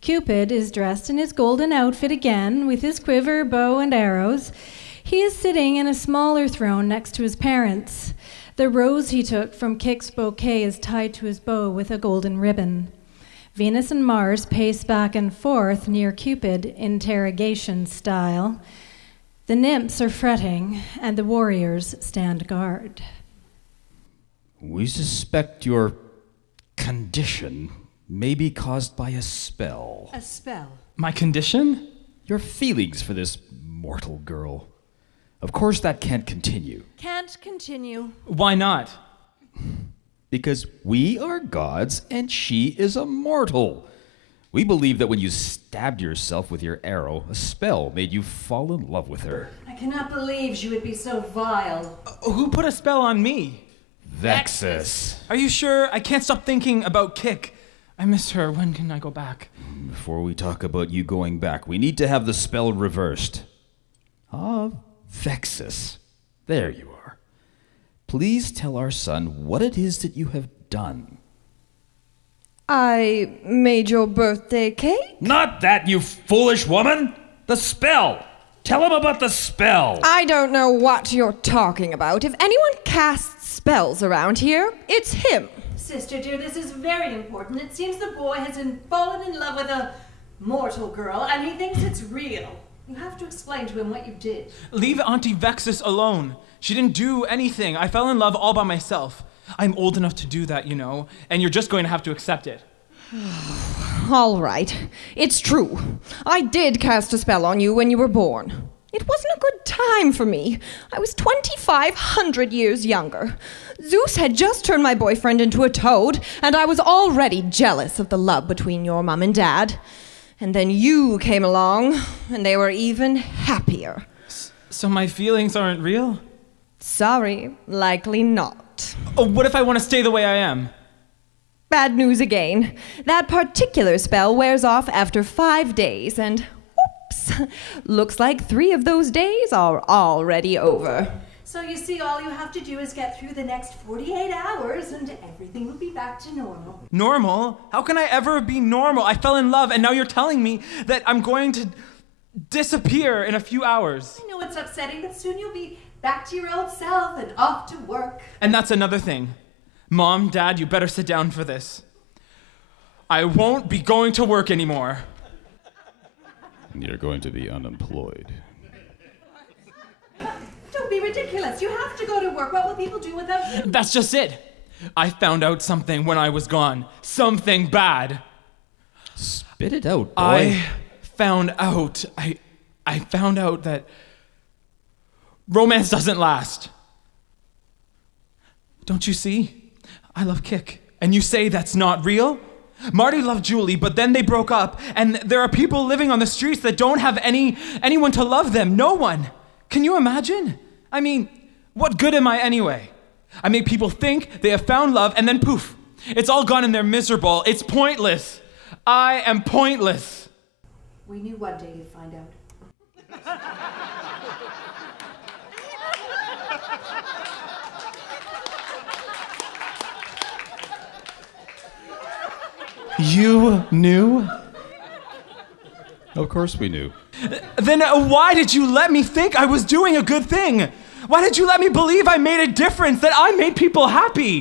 Cupid is dressed in his golden outfit again, with his quiver, bow, and arrows. He is sitting in a smaller throne next to his parents. The rose he took from Kik's bouquet is tied to his bow with a golden ribbon. Venus and Mars pace back and forth near Cupid, interrogation style. The nymphs are fretting, and the warriors stand guard. We suspect your condition may be caused by a spell. A spell? My condition? Your feelings for this mortal girl. Of course that can't continue. Can't continue. Why not? Because we are gods and she is a mortal. We believe that when you stabbed yourself with your arrow, a spell made you fall in love with her. I cannot believe she would be so vile. Who put a spell on me? Vexus. Are you sure? I can't stop thinking about Kik. I miss her. When can I go back? Before we talk about you going back, we need to have the spell reversed. Ah, Vexus. There you are. Please tell our son what it is that you have done. I made your birthday cake? Not that, you foolish woman! The spell! Tell him about the spell! I don't know what you're talking about. If anyone casts spells around here, it's him. Sister dear, this is very important. It seems the boy has fallen in love with a mortal girl, and he thinks it's real. You have to explain to him what you did. Leave Auntie Vexus alone. She didn't do anything. I fell in love all by myself. I'm old enough to do that, you know, and you're just going to have to accept it. All right. It's true. I did cast a spell on you when you were born. It wasn't a good time for me. I was 2,500 years younger. Zeus had just turned my boyfriend into a toad, and I was already jealous of the love between your mom and dad. And then you came along, and they were even happier. So my feelings aren't real? Sorry, likely not. Oh, what if I want to stay the way I am? Bad news again. That particular spell wears off after 5 days, and oops, looks like 3 of those days are already over. So you see, all you have to do is get through the next 48 hours and everything will be back to normal. Normal? How can I ever be normal? I fell in love and now you're telling me that I'm going to disappear in a few hours. I know it's upsetting, but soon you'll be back to your old self and off to work. And that's another thing. Mom, Dad, you better sit down for this. I won't be going to work anymore. You're going to be unemployed. Don't be ridiculous. You have to go to work. What will people do without you? That's just it. I found out something when I was gone. Something bad. Spit it out, boy. I found out that romance doesn't last. Don't you see? I love Kik. And you say that's not real? Marty loved Julie, but then they broke up, and there are people living on the streets that don't have anyone to love them. No one. Can you imagine? I mean, what good am I anyway? I make people think they have found love, and then poof, it's all gone and they're miserable. It's pointless. I am pointless. We knew one day you'd find out. You knew? Of course we knew. Then why did you let me think I was doing a good thing? Why did you let me believe I made a difference, that I made people happy?